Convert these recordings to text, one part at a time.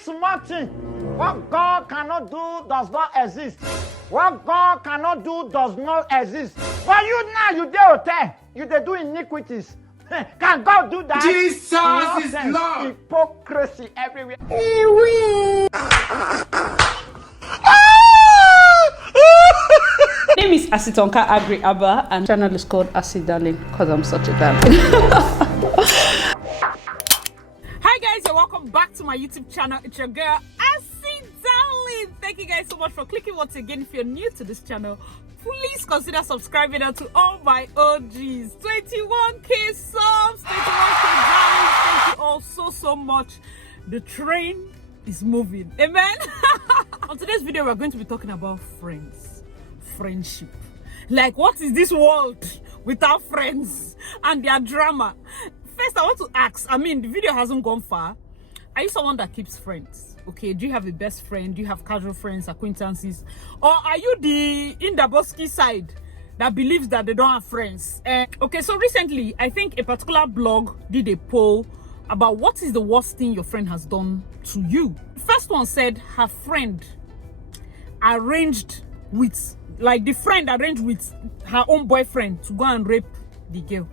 small thing. What God cannot do does not exist. What God cannot do does not exist. But you now, you dey hotel, you dey do iniquities. Can God do that? Jesus is Lord. Hypocrisy everywhere. My name is Asitonka Agri Abba, and channel is called Asi Darling because I'm such a darling. Hi guys, and welcome back to my YouTube channel. It's your girl Asi Darling. Thank you guys so much for clicking once again. If you're new to this channel, please consider subscribing to all my OGs. 21k subs, 21k darlings. Thank you all so much. The train is moving. Amen. On today's video, we're going to be talking about friendship. Like, what is this world without friends and their drama? First, I want to ask, the video hasn't gone far. Are you someone that keeps friends? Okay, do you have a best friend? Do you have casual friends, acquaintances? Or are you the Indaboski side that believes that they don't have friends? Okay, so recently, I think a particular blog did a poll about what is the worst thing your friend has done to you. The first one said her friend arranged with her own boyfriend to go and rape the girl.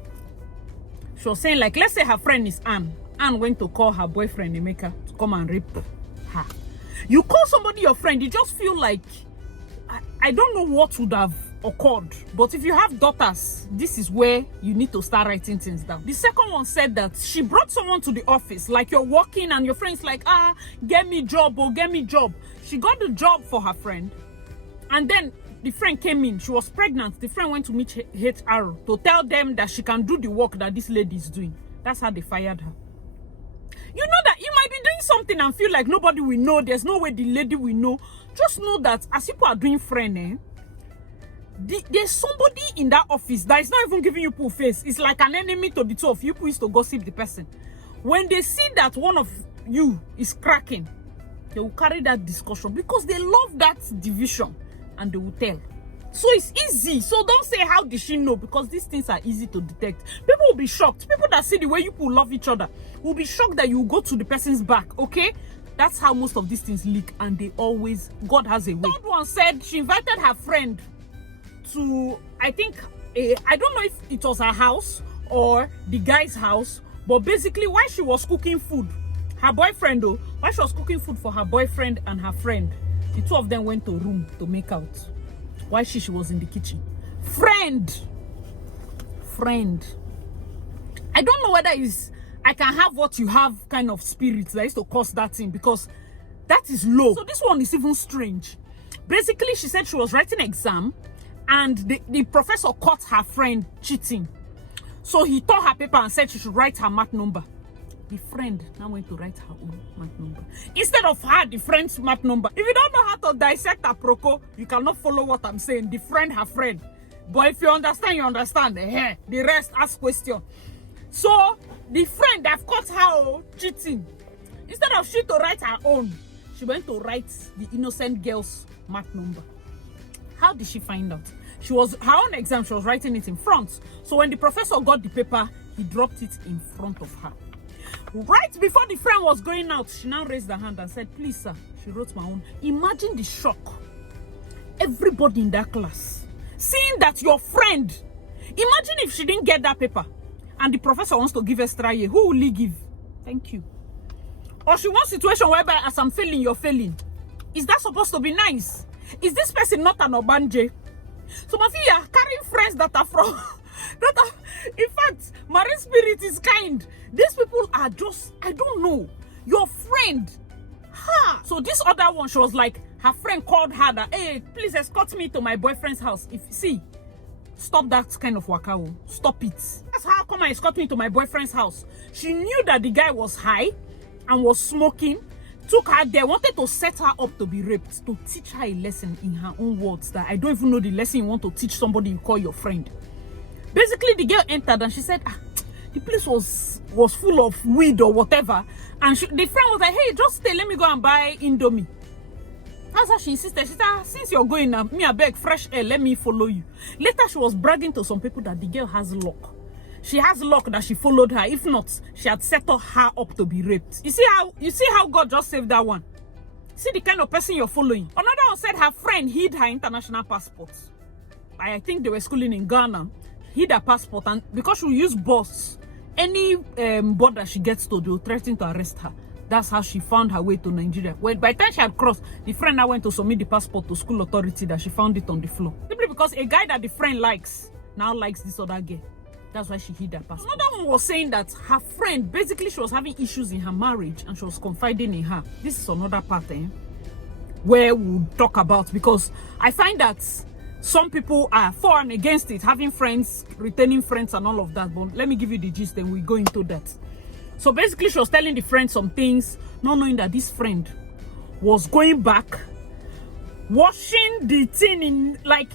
She was saying, like, let's say her friend is Anne. Anne went to call her boyfriend Emeka to come and rape her. You call somebody your friend, you just feel like, I don't know what would have occurred. But if you have daughters, this is where you need to start writing things down. The second one said that she brought someone to the office, like you're working and your friend's like, get me job or get me job. She got the job for her friend. And then the friend came in, she was pregnant. The friend went to meet HR to tell them that she can do the work that this lady is doing. That's how they fired her. You know that you might be doing something and feel like nobody will know. There's no way the lady will know. Just know that as people are doing friend, there's somebody in that office that is not even giving you full face. It's like an enemy to the two of you. People used to gossip the person. When they see that one of you is cracking, they will carry that discussion because they love that division. And they will tell. So it's easy. So don't say, how did she know? Because these things are easy to detect. People will be shocked. People that see the way you people love each other will be shocked that you go to the person's back. Okay? That's how most of these things leak. And they always, God has a way. Third one said she invited her friend to, I think, I don't know if it was her house or the guy's house. But basically, while she was cooking food, her boyfriend though, while she was cooking food for her boyfriend and her friend, the two of them went to a room to make out while she was in the kitchen. Friend. I don't know whether it's I can have what you have kind of spirit that is to cause that thing, because that is low. So this one is even strange. Basically, she said she was writing an exam and the professor caught her friend cheating. So he tore her paper and said she should write her math number. The friend now went to write her own math number. Instead of her, the friend's math number. If you don't know how to dissect a proco, you cannot follow what I'm saying. The friend, her friend. But if you understand, you understand. The rest, ask question. So, the friend that caught her cheating, instead of she to write her own, she went to write the innocent girl's math number. How did she find out? Her own exam, she was writing it in front. So when the professor got the paper, he dropped it in front of her. Right before the friend was going out, she now raised her hand and said, please sir, she wrote my own. Imagine the shock. Everybody in that class seeing that your friend, imagine if she didn't get that paper and the professor wants to give extra year, who will he give? Thank you. Or she wants a situation whereby as I'm failing, you're failing. Is that supposed to be nice? Is this person not an obanje? So my you are carrying friends that are from in fact, marine spirit is kind. These people are just, I don't know, your friend. So this other one, she was like, her friend called her that, hey, please escort me to my boyfriend's house. Stop that kind of waka. Stop it. That's how come I escort me to my boyfriend's house. She knew that the guy was high and was smoking. Took her there, wanted to set her up to be raped, to teach her a lesson in her own words that I don't even know the lesson you want to teach somebody you call your friend. Basically, the girl entered and she said, the place was full of weed or whatever. And the friend was like, hey, just stay, let me go and buy Indomie. That's how she insisted. She said, since you're going now, me I beg fresh air, let me follow you. Later, she was bragging to some people that the girl has luck. she has luck that she followed her. If not, she had set her up to be raped. You see how God just saved that one? See the kind of person you're following. Another one said her friend hid her international passport. I think they were schooling in Ghana. Hid her passport, and because she will use bus, any border she gets to, they'll threaten to arrest her. That's how she found her way to Nigeria. Well, by the time she had crossed, the friend now went to submit the passport to school authority that she found it on the floor. Simply because a guy that the friend likes now likes this other girl. That's why she hid her passport. Another one was saying that her friend, basically she was having issues in her marriage and she was confiding in her. This is another part where we'll talk about, because I find that some people are for and against it, having friends, retaining friends and all of that. But let me give you the gist, then we go into that. So basically she was telling the friend some things, not knowing that this friend was going back, washing the thing in, like,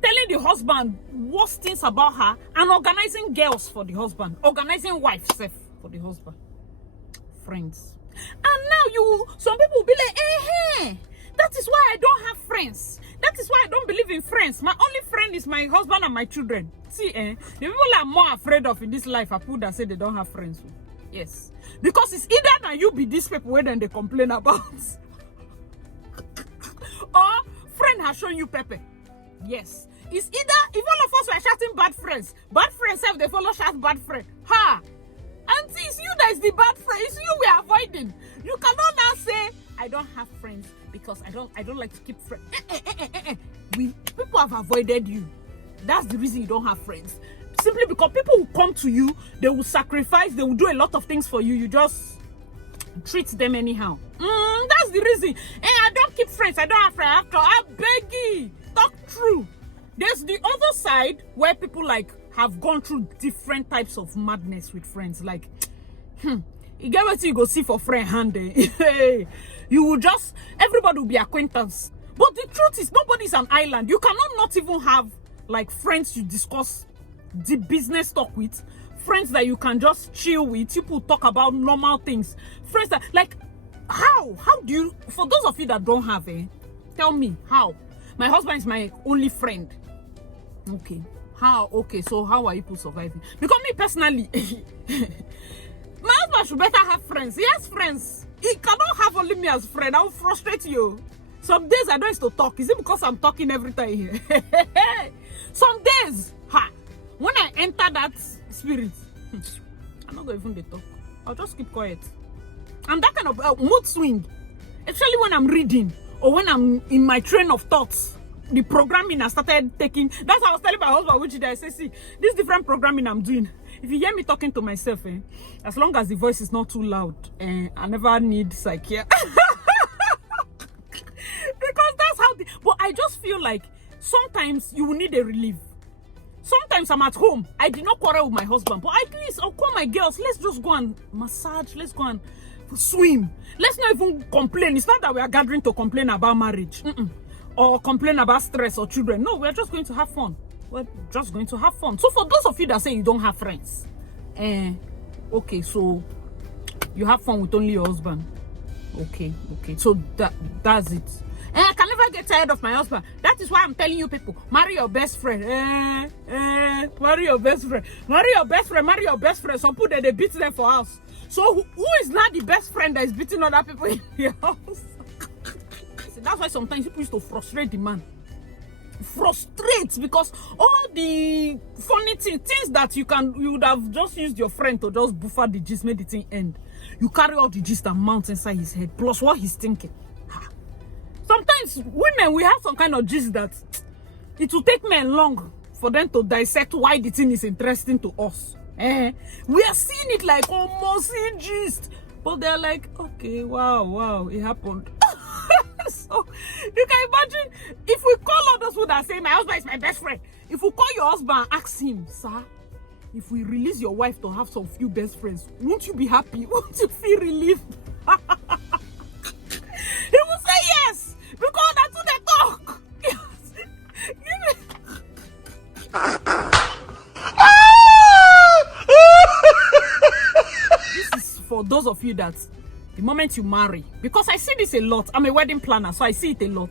telling the husband worst things about her and organizing girls for the husband, organizing wife self for the husband. Friends. And now some people will be like, hey, that is why I don't have friends. That is why I don't believe in friends. My only friend is my husband and my children. See, the people I'm more afraid of in this life are people that say they don't have friends. Yes. Because it's either that you be these people where then they complain about. Or friend has shown you pepper. Yes. It's either, if all of us were shouting bad friends have they follow shout bad friend. Ha! Auntie, it's you that is the bad friend. It's you we are avoiding. You cannot now say, I don't have friends because I don't like to keep friends. People have avoided you. That's the reason you don't have friends. Simply because people will come to you, they will sacrifice, they will do a lot of things for you. You just treat them anyhow. That's the reason. I don't keep friends. I don't have friends. After I beg you, talk true. There's the other side where people like have gone through different types of madness with friends. Like, you get what you go see for friend hand. You will just, everybody will be acquaintance. But the truth is, nobody's an island. You cannot not even have like friends you discuss the business talk with, friends that you can just chill with. People talk about normal things. Friends that, like, how do you, for those of you that don't have tell me how. My husband is my only friend. Okay, how? Okay, so how are people surviving? Because me personally, my husband should better have friends. He has friends. He cannot have only me as friend. I will frustrate you. Some days I don't used to talk. Is it because I'm talking every time here? Some days, when I enter that spirit, I'm not going to even talk. I'll just keep quiet. And that kind of mood swing, especially when I'm reading or when I'm in my train of thoughts, the programming I started taking. That's how I was telling my husband, which I say, see, this different programming I'm doing. If you hear me talking to myself, as long as the voice is not too loud, I never need psychiatry. Because that's how but I just feel like sometimes you will need a relief. Sometimes I'm at home, I did not quarrel with my husband, but at least I'll call my girls, let's just go and massage, let's go and swim. Let's not even complain. It's not that we are gathering to complain about marriage or complain about stress or children. No, we're just going to have fun. We're just going to have fun. So for those of you that say you don't have friends, okay, so you have fun with only your husband. Okay, so that's it. I can never get tired of my husband. That is why I'm telling you people, marry your best friend. Marry your best friend. Marry your best friend. Marry your best friend. Some people they beat them for house. So who is not the best friend that is beating other people in your house? See, that's why sometimes people used to frustrate the man. Frustrate, because all the funny things that you would have just used your friend to just buffer the gist, made the thing end. You carry all the gist and mount inside his head, plus what he's thinking. Sometimes women, we have some kind of gist that it will take men long for them to dissect why the thing is interesting to us. We are seeing it like almost in gist, but they're like, okay, wow, it happened. So you can imagine if we call all those people that say my husband is my best friend, if we call your husband and ask him, sir, if we release your wife to have some few best friends, won't you be happy? Won't you feel relieved? He will say yes, because that's what they talk. This is for those of you that the moment you marry, because I see this a lot. I'm a wedding planner, so I see it a lot.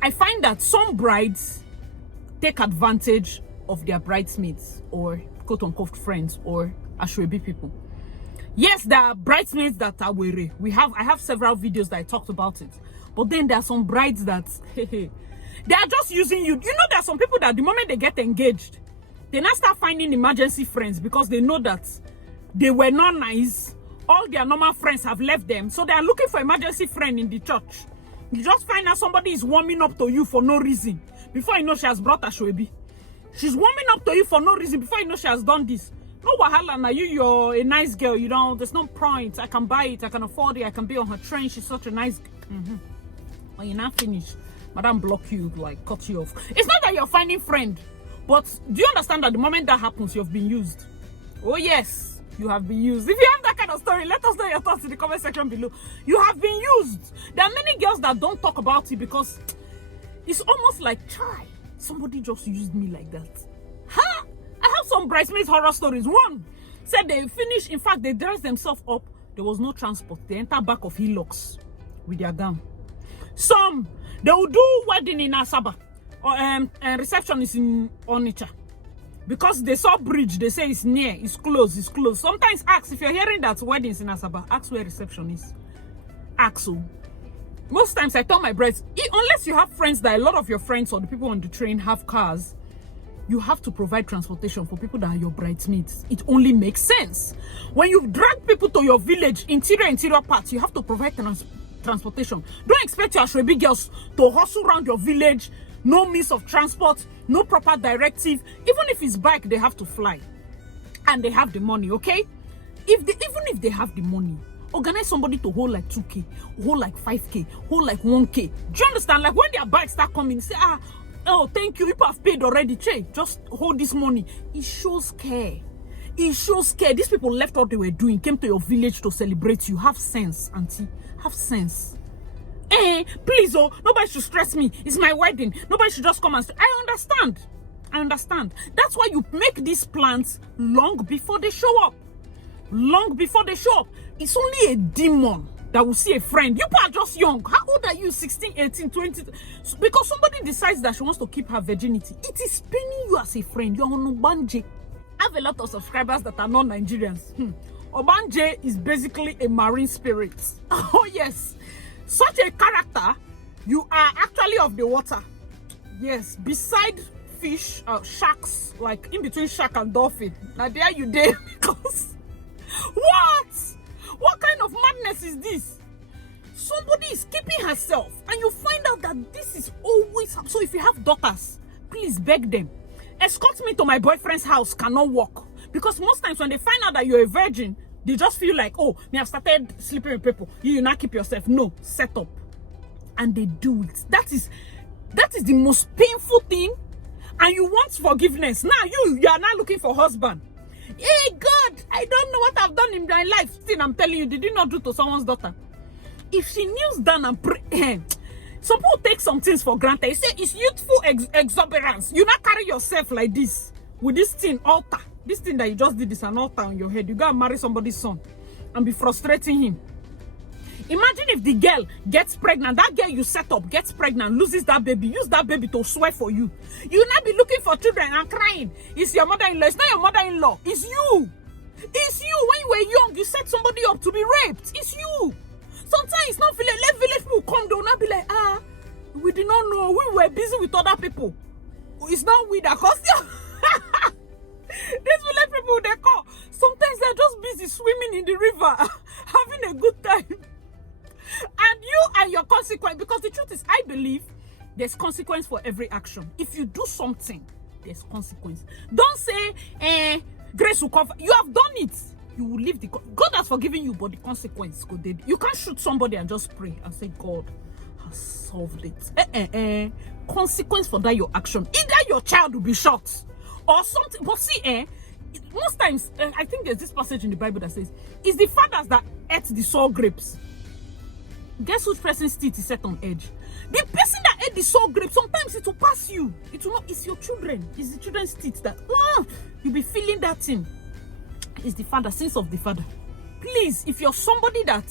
I find that some brides take advantage of their bridesmaids or quote-unquote friends or Asoebi people. Yes, there are bridesmaids that are were. I have several videos that I talked about it. But then there are some brides that they are just using you. You know, there are some people that the moment they get engaged, they now start finding emergency friends because they know that they were not nice. All their normal friends have left them. So they are looking for emergency friend in the church. You just find out somebody is warming up to you for no reason. Before you know, she has brought Asoebi. She's warming up to you for no reason. Before you know, she has done this. No wahala, now you're a nice girl. You know, there's no point. I can buy it. I can afford it. I can be on her train. She's such a nice. When you're not finished, madam block you, like cut you off. It's not that you're finding friend, but do you understand that the moment that happens, you've been used? Oh yes, you have been used. If you have that kind of story, let us know your thoughts in the comment section below. You have been used. There are many girls that don't talk about it because it's almost like, try. Somebody just used me like that. Huh? I have some bridesmaids horror stories. One said they finished, in fact, they dressed themselves up. There was no transport. They enter back of Hilux with their gown. Some, they will do wedding in Asaba. Or and reception is in Onitsha. Because they saw bridge, they say it's near, it's close, it's close. Sometimes ask, if you're hearing that weddings in Asaba, ask where reception is. Ask who. Most times I tell my brides, unless you have friends that a lot of your friends or the people on the train have cars, you have to provide transportation for people that are your bridesmaids. It only makes sense. When you drag people to your village, interior parts, you have to provide transportation. Don't expect your Asoebi girls to hustle around your village, no means of transport, no proper directive. Even if it's bike, they have to fly. And they have the money, okay? Even if they have the money, organize somebody to hold like 2K, hold like 5K, hold like 1K. Do you understand? Like when their bikes start coming, say, oh, thank you, people have paid already. Che, just hold this money. It shows care. It shows care. These people left what they were doing, came to your village to celebrate you. Have sense, auntie. Have sense. Please, oh, nobody should stress me. It's my wedding. Nobody should just come and say, I understand. I understand. That's why you make these plans long before they show up. Long before they show up. It's only a demon that will see a friend. You are just young. How old are you? 16, 18, 20? Because somebody decides that she wants to keep her virginity. It is paining you as a friend. You're on Obanje. I have a lot of subscribers that are not Nigerians. Obanje is basically a marine spirit. Oh yes. Such a character, you are actually of the water. Yes, beside fish, sharks, like in between shark and dolphin. Now there you dare because what kind of madness is this? Somebody is keeping herself and you find out that this is always. So if you have daughters, please beg them. Escort me to my boyfriend's house cannot work. Because most times when they find out that you're a virgin, they just feel like, oh, me have started sleeping with people. You not keep yourself. No, set up. And they do it. That is the most painful thing. And you want forgiveness. Now you are not looking for husband. Hey God, I don't know what I've done in my life. Still, I'm telling you, did you not do to someone's daughter? If she kneels down and pray, some people take some things for granted. You say it's youthful exuberance. You not carry yourself like this with this thing altar. This thing that you just did is an altar on your head. You gotta marry somebody's son and be frustrating him. Imagine if the girl gets pregnant, that girl you set up gets pregnant, loses that baby, use that baby to swear for you. You will not be looking for children and crying. It's your mother-in-law. It's not your mother-in-law. It's you. It's you. When you were young, you set somebody up to be raped. It's you. Sometimes it's not feeling. Let village people come down and be like, we did not know. We were busy with other people. It's not we that caused you. These village people, they call. Sometimes they're just busy swimming in the river, having a good time. And you are your consequence. Because the truth is, I believe there's consequence for every action. If you do something, there's consequence. Don't say, grace will cover. You have done it. You will leave the... God has forgiven you, but the consequence go dead. You can't shoot somebody and just pray and say, God has solved it. Consequence for that your action. Either your child will be shot or something. But see, most times, I think there's this passage in the Bible that says, it's the fathers that ate the sour grapes. Guess which person's teeth is set on edge? The person that ate the sour grapes, sometimes it will pass you. It will not, it's your children. It's the children's teeth that, you'll be feeling that thing. It's the father, sins of the father. Please, if you're somebody that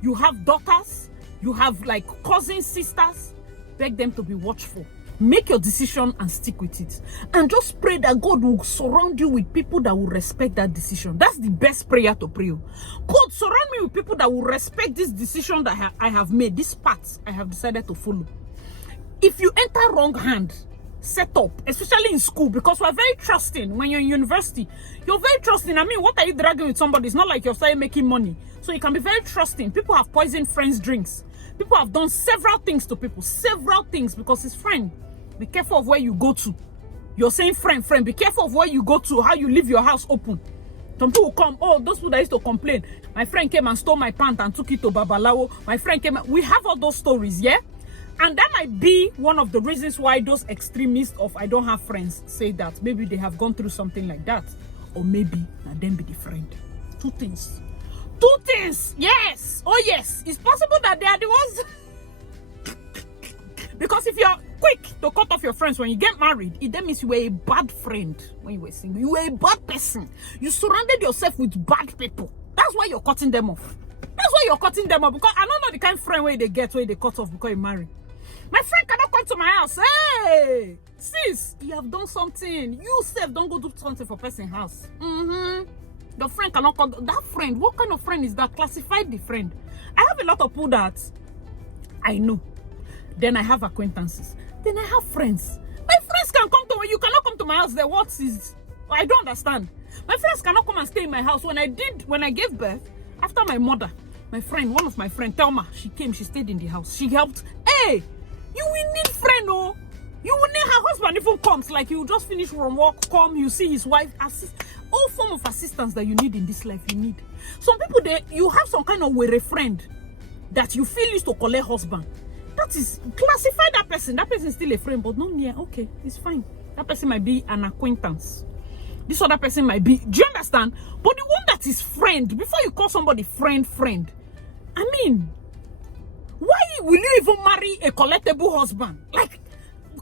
you have daughters, you have like cousins, sisters, beg them to be watchful. Make your decision and stick with it. And just pray that God will surround you with people that will respect that decision. That's the best prayer to pray. God, surround me with people that will respect this decision that I have made, this path I have decided to follow. If you enter wrong hand, set up, especially in school, because we're very trusting. When you're in university, you're very trusting. I mean, what are you dragging with somebody? It's not like you're starting making money. So you can be very trusting. People have poisoned friends' drinks. People have done several things to people. Several things, because it's friend. Be careful of where you go to. You're saying friend. Be careful of where you go to, how you leave your house open. Some people come, oh, those people that used to complain. My friend came and stole my pant and took it to Babalawo. My friend came. We have all those stories, yeah? And that might be one of the reasons why those extremists of I don't have friends say that. Maybe they have gone through something like that. Or maybe not them be the friend. Two things. Two things! Yes! Oh yes! It's possible that they are the ones. Because if you're quick to cut off your friends when you get married, it then means you were a bad friend when you were single. You were a bad person. You surrounded yourself with bad people. That's why you're cutting them off. That's why you're cutting them off. Because I don't know the kind of friend where they get where they cut off because you marry. My friend cannot come to my house. Hey! Sis, you have done something. You self don't go do something for person's house. Your friend cannot come. That friend, what kind of friend is that? Classify the friend. I have a lot of people that I know. Then I have acquaintances. Then I have friends. My friends can come to me. You cannot come to my house. There, what is? I don't understand. My friends cannot come and stay in my house. When I gave birth, after my mother, my friend, one of my friends, Thelma, she came, she stayed in the house. She helped. Hey, you will need friend, oh. You will need her husband even comes. Like you just finish from work, come, you see his wife, assist. All form of assistance that you need in this life, you need. Some people, you have some kind of weary friend that you feel used to collect husband. That is, classify that person. That person is still a friend, but not near. Okay, it's fine. That person might be an acquaintance. This other person might be, do you understand? But the one that is friend, before you call somebody friend, I mean, why will you even marry a collectible husband? Like,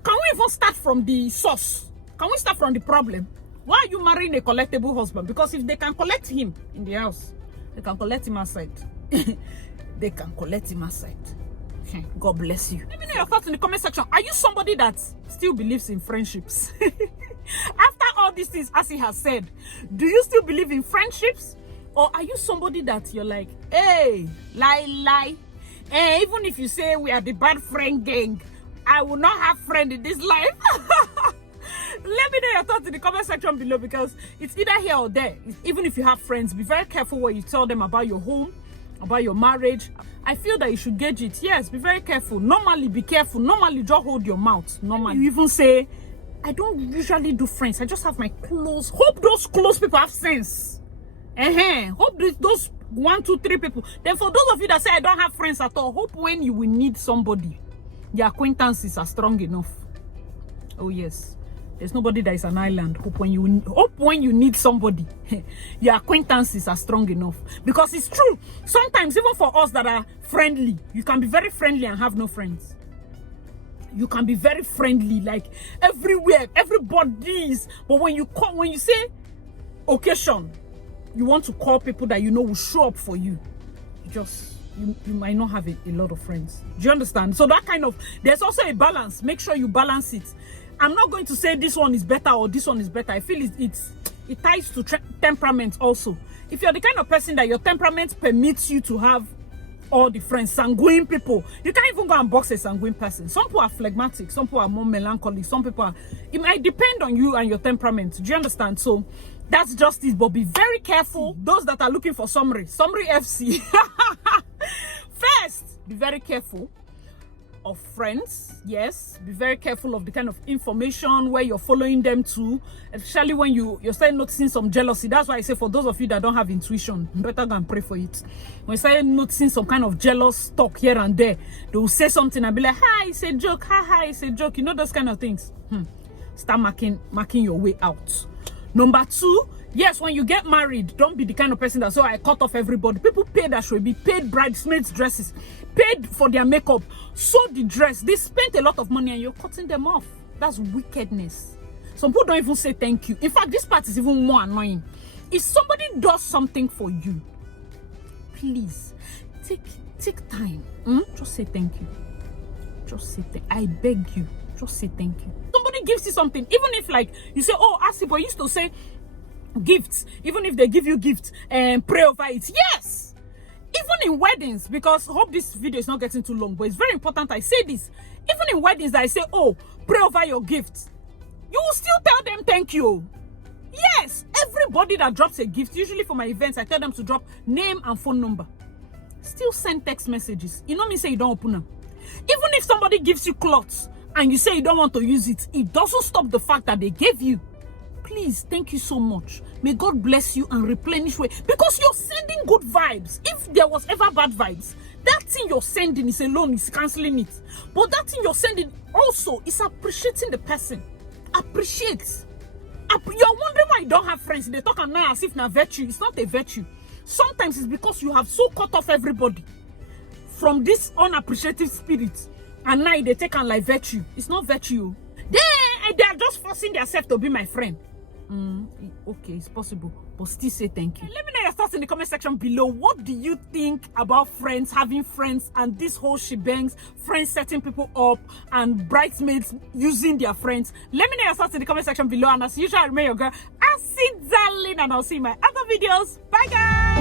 can we even start from the source? Can we start from the problem? Why are you marrying a collectible husband? Because if they can collect him in the house, they can collect him outside. They can collect him outside. God bless you. Let me know your thoughts in the comment section. Are you somebody that still believes in friendships? After all these things, as he has said, do you still believe in friendships? Or are you somebody that you're like, hey, lie. Hey, even if you say we are the bad friend gang, I will not have friend in this life. Let me know your thoughts in the comment section below, because it's either here or there. Even if you have friends, be very careful what you tell them about your home, about your marriage. I feel that you should gauge it. Yes, be very careful. Normally, be careful. Normally, just hold your mouth. Normally, you even say, I don't usually do friends. I just have my close. Hope those close people have sense. Hope those 1, 2, 3 people. Then for those of you that say I don't have friends at all, hope when you will need somebody, your acquaintances are strong enough. Oh yes. There's nobody that is an island. Hope when you need somebody, your acquaintances are strong enough. Because it's true. Sometimes even for us that are friendly, you can be very friendly and have no friends. You can be very friendly, like everywhere, everybody's. But when you say occasion, you want to call people that you know will show up for you. You might not have a lot of friends. Do you understand? So that kind of, there's also a balance. Make sure you balance it. I'm not going to say this one is better or this one is better. I feel it ties to temperament also. If you're the kind of person that your temperament permits you to have all the friends, sanguine people, you can't even go and box a sanguine person. Some people are phlegmatic, some people are more melancholic, some people are, it might depend on you and your temperament. Do you understand? So that's just it, but be very careful. Those that are looking for summary FC. First, be very careful of friends. Yes, be very careful of the kind of information where you're following them to, especially when you're starting noticing some jealousy. That's why I say for those of you that don't have intuition, better go and pray for it. When you start noticing some kind of jealous talk here and there, they will say something and be like, hi, it's a joke, hi, it's a joke, you know, those kind of things. Start marking your way out. Number 2, yes, when you get married, don't be the kind of person that, so I cut off everybody. People paid Asoebi, paid bridesmaids dresses, paid for their makeup, sold the dress. They spent a lot of money and you're cutting them off. That's wickedness. Some people don't even say thank you. In fact, this part is even more annoying. If somebody does something for you, please take time. Just say thank you. Just say thank you. I beg you. Just say thank you. Somebody gives you something, even if like you say, oh, Asipo used to say gifts, even if they give you gifts and pray over it. Yes, even in weddings, because I hope this video is not getting too long, but it's very important I say this. Even in weddings, I say, oh, pray over your gifts. You will still tell them thank you. Yes, everybody that drops a gift, usually for my events, I tell them to drop name and phone number. Still send text messages. You know me say you don't open them. Even if somebody gives you clothes and you say you don't want to use it, it doesn't stop the fact that they gave you. Please, thank you so much. May God bless you and replenish way. Because you're sending good vibes. If there was ever bad vibes, that thing you're sending is alone, is cancelling it. But that thing you're sending also is appreciating the person. Appreciate. You're wondering why you don't have friends. They talk now as if na virtue. It's not a virtue. Sometimes it's because you have so cut off everybody from this unappreciative spirit. And now they take on like virtue. It's not virtue. They are just forcing themselves to be my friend. Okay, it's possible, but still say thank you. Let me know your thoughts in the comment section below. What do you think about friends, having friends, and this whole shebangs, friends setting people up, and bridesmaids using their friends? Let me know your thoughts in the comment section below. And as usual, I remain your girl, Darling, and I'll see you in my other videos. Bye, guys.